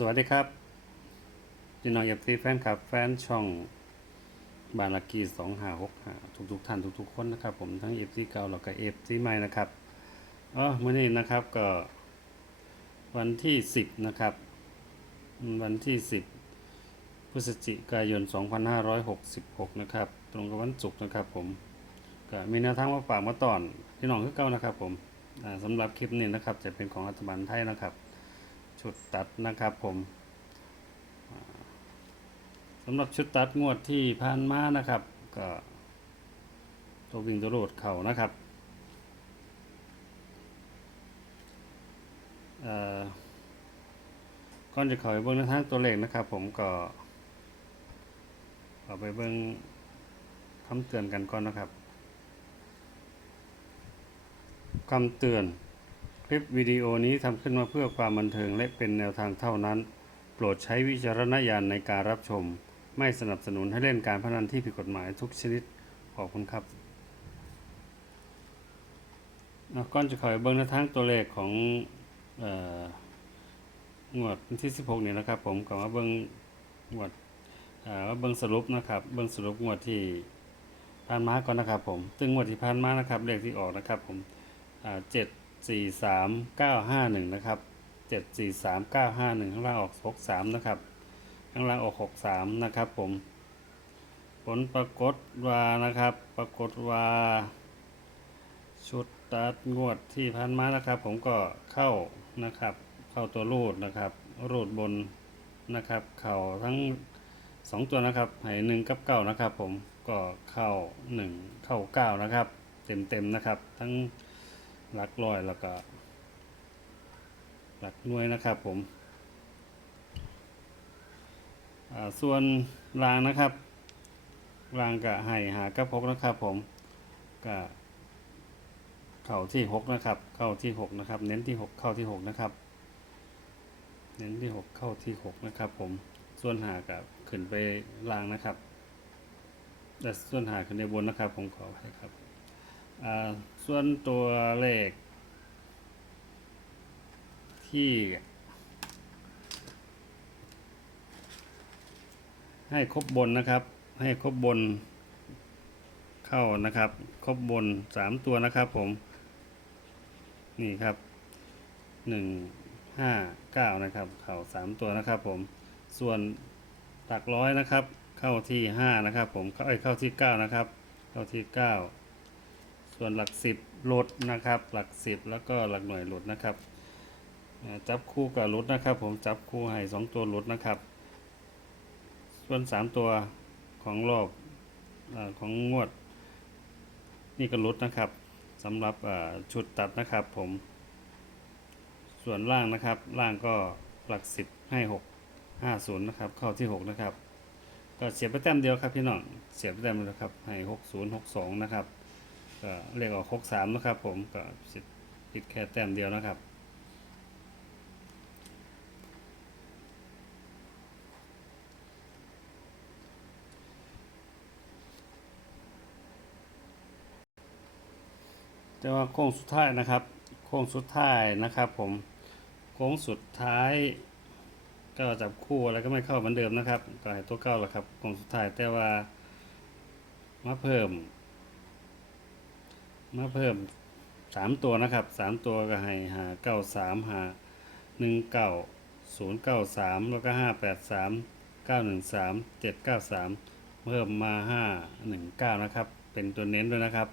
สวัสดีครับพี่น้องเอฟซีแฟนคลับ แฟนช่องบาลากีสองห้าหกห้าทุกทุกท่านทุกๆคนนะครับ ผมทั้งเอฟซีเก่าแล้วก็เอฟซีใหม่นะครับอ๋อมื่อนี้นะครับก็วันที่สิบนะครับ วันที่สิบพฤศจิกายน2566นหห้้ารยกิบหกนะครับ ตรงกับวันศุกร์นะครับผมก็มีแนวทางมาฝากมาตอนพี่น้องคือเก่านะครับ ผมสำหรับคลิปนี้นะครับ จะเป็นของรัฐบาลไทยนะครับ ชุดตัดนะครับผมสำหรับชุดตัดงวดที่ผ่านมานะครับ ก็ตัววิ่งตัวโรดเข่านะครับก่อนจะข้าไปเบิ้งในทางตัวเลขนะครับ ผมก็เอาไปเบิ้งคำเตือนกันก่อนนะครับคำเตือน คลิปวิดีโอนี้ทำขึ้นมาเพื่อความบันเทิงและเป็นแนวทางเท่านั้น โปรดใช้วิจารณญาณในการรับชม ไม่สนับสนุนให้เล่นการพนันที่ผิดกฎหมายทุกชนิด ขอบคุณครับก่อนจะขอไปเบิ้งแนวทางตัวเลขของอ่องวดที่ 16 นี้นะครับ ผมก็มาเบิ้งงวดอ่ามาเบิ้งสรุปนะครับ เบิ้งสรุปงวดที่ผ่านมาก่อนนะครับ ผมซึ่งงวดที่ผ่านมานะครับเลขที่ออกนะครับ ผมอ่าเจ็ด สี่สามเก้าห้าหนึ่งนะครับเจ็ดสี่สามเก้าห้าหนึ่งข้างล่างออกหกสามนะครับ ข้างล่างออกหกสามนะครับผม ผลปรากฏว่านะครับ ปรากฏว่า ชุดตัดงวดที่ผ่านมานะครับ ผมก็เข้านะครับ เข้าตัวรูดนะครับ รูดบนนะครับ เข่าทั้งสองตัวนะครับให้หนึ่งกับเก้านะครับ ผมก็เข้าหนึ่งเข้าเก้านะครับ เต็มเต็มๆนะครับ ทั้ง หลักร้อยแล้วก็ หลักหน่วยนะครับผมส่วนรางนะครับ รางกับไห่หากระพกนะครับผมก็เข่าที่หกนะครับ เข้าที่หกนะครับ เน้นที่หกเข้าที่หกนะครับ เน้นที่หกเข้าที่หกนะครับ ผม ส่วนหากับขึ้นไปรางนะครับแต่ส่วนหาขึ้นในบนนะครับ ผมขอให้ครับอ่า ส่วนตัวเลข ที่ ให้ครบบนนะครับ ให้ครบบนเข้านะครับ ครบบนสามตัวนะครับผม นี่ครับหนึ่งห้าเก้านะครับ เข่าสามตัวนะครับผม ส่วนหลักร้อยนะครับ เข้าที่ห้านะครับ ผมเข้าเอ้ยเข้าที่เก้านะครับ เข้าที่เก้า ส่วนหลักสิบลดนะครับ หลักสิบแล้วก็หลักหน่วยลดนะครับจับคู่กับลดนะครับ ผมจับคู่ให้สองตัวลดนะครับ ส่วนสามตัวของรอบอของงวด นี่ก็ลดนะครับสำหรับชุดตัดนะครับ ผม ส่วนล่างนะครับล่างก็หลักสิบให้หกห้าศูนย์นะครับเข้าที่หกนะครับก็เสียบไปแต้มเดียวครับพี่น้องเสียบไปแต้มเดียวครับให้หกศูนย์หกสองนะครับ ก็เลขออกหกสามนะครับ ผมก็สิผิดแค่แต้มเดียวนะครับแต่ว่าโค้งสุดท้ายนะครับ โค้งสุดท้ายนะครับผม โค้งสุดท้ายก็จับคู่อะไรก็ไม่เข้าเหมือนเดิมนะครับ ก็ให้ตัวเก้าแหละครับ โค้งสุดท้ายแต่ว่ามาเพิ่ม มาเพิ่มสามตัวนะครับสามตัวก็ให้หาเก้าสามหาหนึ่งเก้าศูนย์เก้าสามแล้วก็ห้าแปดสามเก้าหนึ่งสามเจ็ดเก้าสามเพิ่มมาห้าหนึ่งเก้านะครับ เป็นตัวเน้นด้วยนะครับ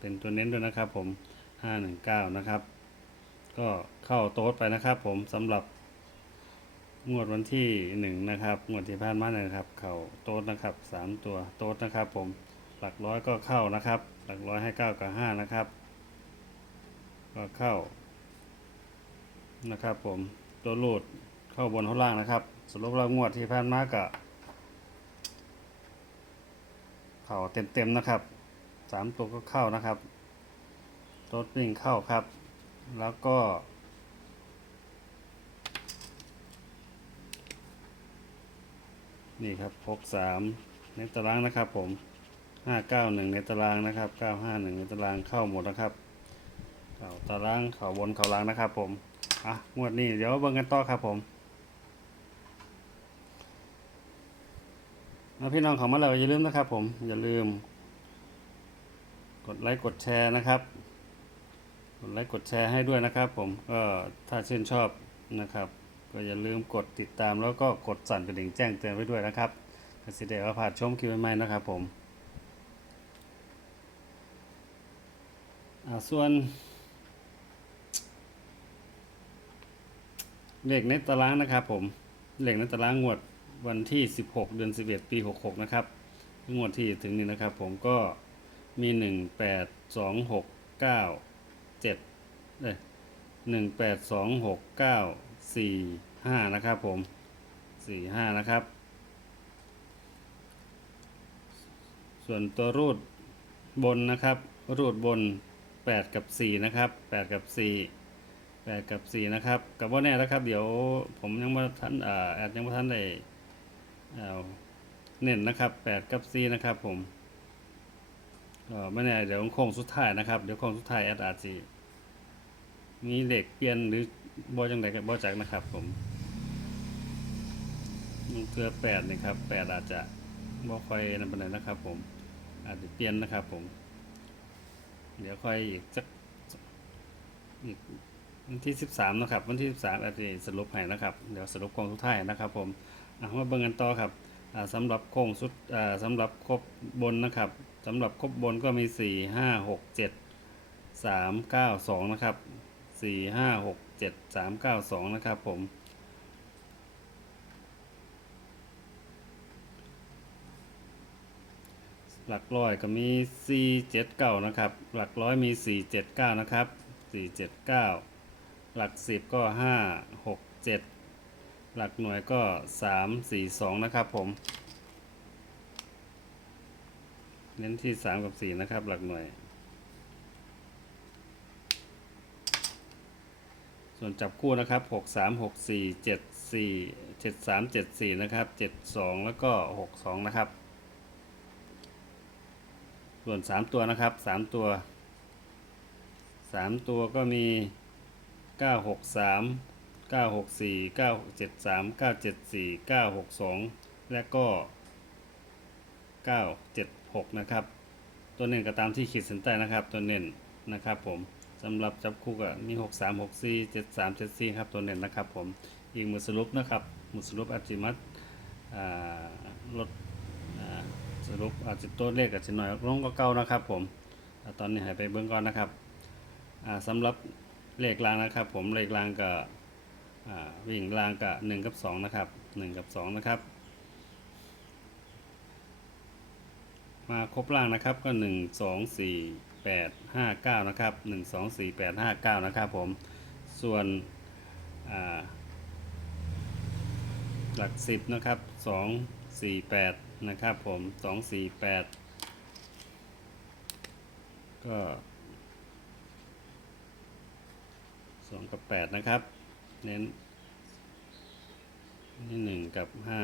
เป็นตัวเน้นด้วยนะครับ ผมห้าหนึ่งเก้านะครับ ก็เข้าโต๊ดไปนะครับ ผมสำหรับงวดวันที่หนึ่งนะครับงวดที่ผ่านมาเนี่ยนะครับ เข้าโต๊ดนะครับสามตัวโต๊ดนะครับ ผมหลักร้อยก็เข้านะครับ หลักร้อยให้เก้ากับห้านะครับก็เข้านะครับผมตัวรูดเข้าบนข้างล่างนะครับสรุปแล้วงวดที่ผ่านมาก็เข้าเต็มๆนะครับสามตัวก็เข้านะครับต๊ดวิ่งเข้าครับ แล้วก็นี่ครับหกสามในตารางนะครับผม ห้าเก้าหนึ่งในตารางนะครับเก้าห้าหนึ่งในตารางเข้าหมดนะครับเข่าตารางเข่าบนเข่าล่างนะครับ ผมอะงวดนี้เดี๋ยวเบิ่งกันต่อครับผมแล้วพี่น้องของมาเราอย่าลืมนะครับ ผมอย่าลืม กดไลค์กดแชร์นะครับ กดไลค์กดแชร์ให้ด้วยนะครับ ผมก็ถ้าชื่นชอบนะครับ ก็อย่าลืมกดติดตามแล้วก็กดสั่นกระดิ่งแจ้งเตือนไว้ด้วยนะครับกสิเดชว่าผ่าชมคลิปใหม่ๆนะครับ ผม ส่วนเหลขในตารางนะครับผมเหลขในตารางงวดวันที่ 16 เดือน 11 ปี 66 นะครับงวดที่ถึงนี้นะครับผมก็มี 1 8 2 6 9 7เอ้ย1 8 2 6 9 4 5 นะครับผม 4 5 นะครับ ส่วนตัวรูดบนนะครับ รูดบน 8 กับ 4 นะครับ 8 กับ 4 8 กับ 4 นะครับกับว่าแน่นะครับ เดี๋ยวผมยังไม่ทันอ่าแอดยังไม่ทันได้เอาเน้นนะครับ 8 กับ 4 นะครับผมไม่แน่เดี๋ยวโค้งสุดท้ายนะครับ เดี๋ยวโค้งสุดท้ายแอดอาจจะมีเหล็กเปลี่ยนหรือบอจังใดกับบอจักนะครับผมเพื่อ8นี่ครับ8อาจจะบ่ค่อยนั่นปานนะครับผมอาจจะเปลี่ยนนะครับผม เดี๋ยวค่อยอีกสักอีกวันที่ 13 นะครับ วันที่ 13อาจจะสรุปให้นะครับ เดี๋ยวสรุปโค้งสุดท้ายนะครับ ผมอะมาเบิ่งกันต่อครับอ่าสำหรับโค้งสุดอ่าสำหรับครบบนนะครับสำหรับครบบนก็มี 4 5 6 7 3 9 2 นะครับ 4 5 6 7 3 9 2 นะครับผม หลักร้อยก็มี 4 7 9 นะครับ หลักร้อยมี 4 7 9 นะครับ 4 7 9 หลักสิบก็ห้าหลักหน่วยก็สามสี่สองนะครับผม เน้นที่สามกับสี่นะครับ หลักหน่วย ส่วนจับคู่นะครับหกสามหกสี่เจ็ดสี่เจ็ดสามเจ็ดสี่นะครับเจ็ดสองแล้วก็หกสองนะครับ ส่วนสามตัวนะครับสามตัวสามตัวก็มีเก้าหกสามเก้าหกสี่เก้าเจ็ดสามเก้าเจ็ดสี่เก้าหกสองและก็เก้าเจ็ดหกนะครับ ตัวเน้นก็ตามที่ขีดเส้นใต้นะครับ ตัวเน้นนะครับผมสำหรับจับคู่ก็มีหกสามหกสี่เจ็ดสามเจ็ดสี่ครับตัวเน้นนะครับผม อีกหมุดสรุปนะครับหมุดสรุปอาจจะมัดอ่าลด สรุปอาจจะตัวเลขอาจจะหน่อยลงก็เก่านะครับ ผมตอนนี้ให้ไปเบื้องก่อนนะครับอ่าสำหรับเลขรางนะครับ ผมเลขรางกับวิ่งรางกับหนึ่งกับสองนะครับหนึ่งกับสองนะครับ มาครบล่างนะครับก็หนึ่งสองสี่แปดห้าเก้านะครับหนึ่งสองสี่แปดห้าเก้านะครับ ผมส่วนหลักสิบนะครับสอง สี่แปดนะครับผมสองสี่แปดก็สองกับแปดนะครับ เน้นนี่หนึ่งกับห้า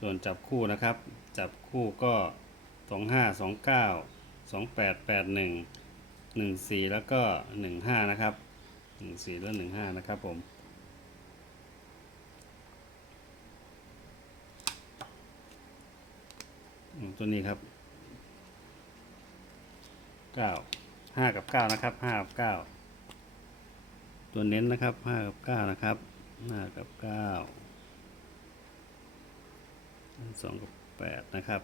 ส่วนจับคู่นะครับ จับคู่ก็สองห้าสองเก้าสองแปดแปดหนึ่ง หนึ่งสี่แล้วก็หนึ่งห้านะครับหนึ่งสี่แล้วหนึ่งห้านะครับผมตัวนี้ครับเก้าห้ากับเก้านะครับห้ากับเก้าตัวเน้นนะครับห้ากับเก้านะครับห้ากับเก้าสองกับแปดนะครับ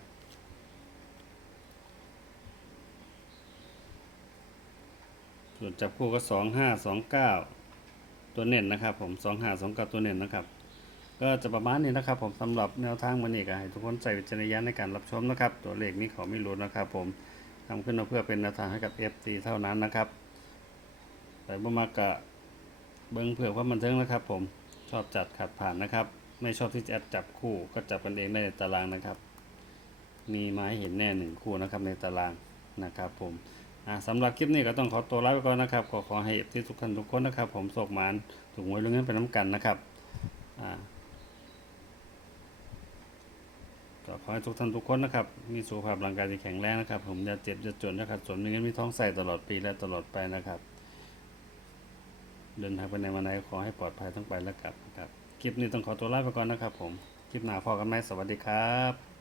ส่วนจับคู่ก็สองห้าสองเก้าตัวเน้นนะครับ ผมสองห้าสองเก้าตัวเน้นนะครับ ก็จะประมาณนี้นะครับ ผมสำหรับแนวทางมันนี้ก็ให้ทุกคนใส่วิจารณญาณในการรับชมนะครับ ตัวเลขนี้เขาไม่รู้นะครับ ผมทำขึ้นมาเพื่อเป็นแนวทางให้กับ FT เท่านั้นนะครับแต่บ่มากะเบิ้งเผื่อความบันเทิงนะครับ ผมชอบจัดขัดผ่านนะครับ ไม่ชอบที่จะจับคู่ก็จับกันเองได้ในตารางนะครับ มีมาให้เห็นแน่หนึ่งคู่นะครับในตารางนะครับ ผม สำหรับคลิปนี้ก็ต้องขอตัวลาไปก่อนนะครับ ขอขอให้ที่ทุกท่านทุกคนนะครับ ผมโศกหมานถูกหวยลงเงินเป็นน้ำกันนะครับก็ขอให้ทุกท่านทุกคนนะครับ มีสุขภาพร่างกายที่แข็งแรงนะครับ ผมอย่าเจ็บอย่าจนนะครับจนมีเงินมีท้องใส่ตลอดปีและตลอดไปนะครับ เดินทางไปในวันไหนขอให้ปลอดภัยทั้งไปและกลับนะครับ คลิปนี้ต้องขอตัวลาไปก่อนนะครับ ผม คลิปหน้าพอกันไหมสวัสดีครับ